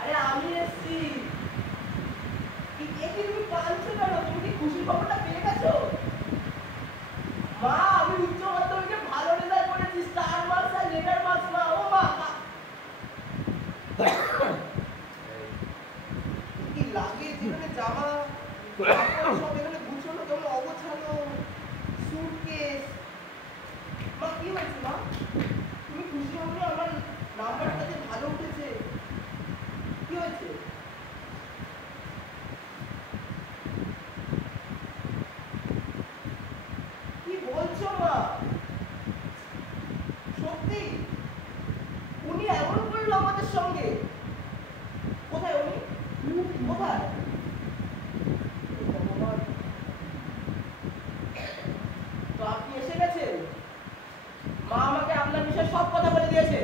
আরে আমি এসছি। তুমি কাঁদছো কেন? তুমি কি খুশির খবরটা পেয়ে গেছো? মা, আমি উচ্চ মাধ্যমিকে ভালো রেজাল্ট করেছি, স্টার মার্কস আর লেটার মার্কস। মা, ও মা, কি লাগে জীবনে? জামা সব এখানে গুছানো, কেমন অগোছানো, সুটকেস। মা, কি হয়েছে মা? তুমি খুশি হবে? আমার নাম্বারটা যে ভালো উঠেছে, কি হয়েছে? কি বলছো মা? সত্যি? উনি এমন করলো আমাদের সঙ্গে? কোথায় উনি? কোথায়? তো আপনি এসে গেছেন? মা আমাকে আপনার বিষয়ে সব কথা বলে দিয়েছে।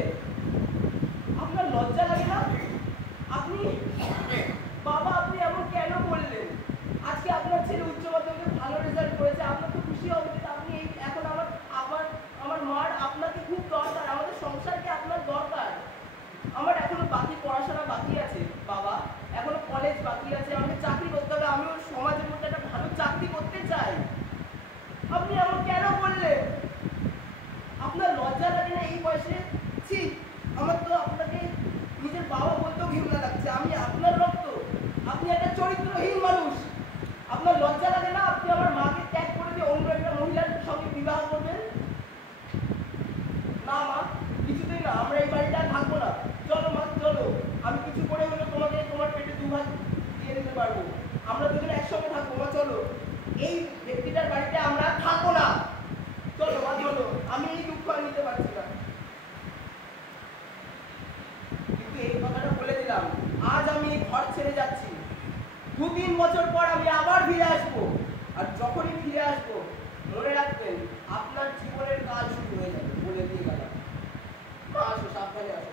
আপনার লজ্জা লাগে না? আপনি, বাবা, আপনি এমন কেন বললেন? আজকে আপনার ছেলে উচ্চ মাধ্যমিকে ভালো রেজাল্ট করেছে, আপনার তো খুশি হওয়া উচিত। আপনি এখন আমার মার আপনাকে খুব দরকার, আমাদের সংসারকে আপনার দরকার। আমার এখনো বাকি পড়াশোনা বাকি আছে বাবা, এখনো কলেজ বাকি আছে, আমাকে চাকরি করতে হবে। আমিও সমাজের মধ্যে একটা ভালো চাকরি করতে চাই। আপনি এমন কেন বললেন? আপনার লজ্জা লাগে না এই বয়সে? ছি, আমার তো আপনাকে নিজের বাবা বলতেও ঘৃণা লাগছে। আমি আপনার রক্ত, আপনি একটা চরিত্রহীন মানুষ। আপনার লজ্জা লাগে না? আপনি আমার মাকে ত্যাগ করে দিয়ে অন্য একটা মহিলার সঙ্গে বিবাহ করবেন? না মা, কিছুতেই না, আমরা এই বাড়িটা থাকবো না। চলো মা, চলো, আমি কিছু করে হলে তোমাকে তোমার পেটে দুভাগ দিয়ে দিতে পারবো। আমরা দুজনে একসঙ্গে থাকবো। মা চলো, এই ব্যক্তিটার বাড়িতে আমরা থাকবো না। চলো মা, চলো, আমি এই দুঃখ আর নিতে পারছি না। কিন্তু এই কথাটা বলে দিলাম, আজ আমি এই ঘর ছেড়ে যাচ্ছি। 2-3 বছর পর আমি আবার ফিরে আসবো। আর যখনই ফিরে আসবো, মনে রাখবেন আপনার জীবনের কাজ শুরু হয়ে যাবে। বলে দিয়ে গেলাম। মা, আসো, সাবধানে আসো।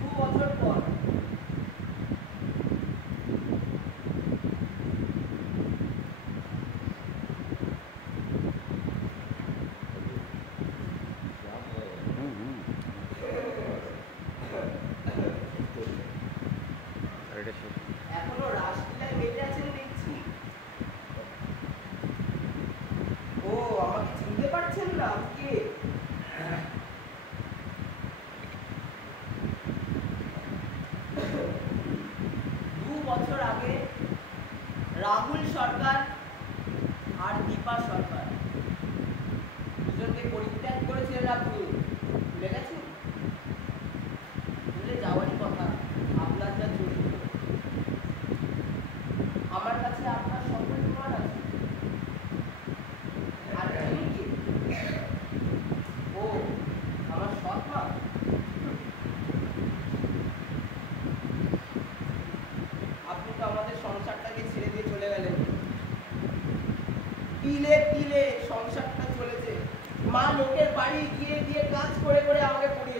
2 বছর পর। এখনো রাসলীলায় মেতে আছেন দেখছি। ও, আমাকে চিনতে পারছেন না? কে? 2 বছর আগে রাহুল সরকার আর দীপা সরকার দুজনকে পরিত্যাগ করেছিলেন আপনি। ভুলে গেছেন? ভুলে যাওয়ারই কথা। আপনার যা চরিত্র, আমার কাছে আপনার সকল প্রমাণ আছে। আর তিনি কি? ও, আমার সৎ মা। আপনি তো আমাদের সংসারটাকে ছেড়ে দিয়ে চলে গেলেন। তিলে তিলে সংসারটা চলেছে। মা লোকের বাড়ি গিয়ে গিয়ে কাজ করে করে আমাকে পড়িয়ে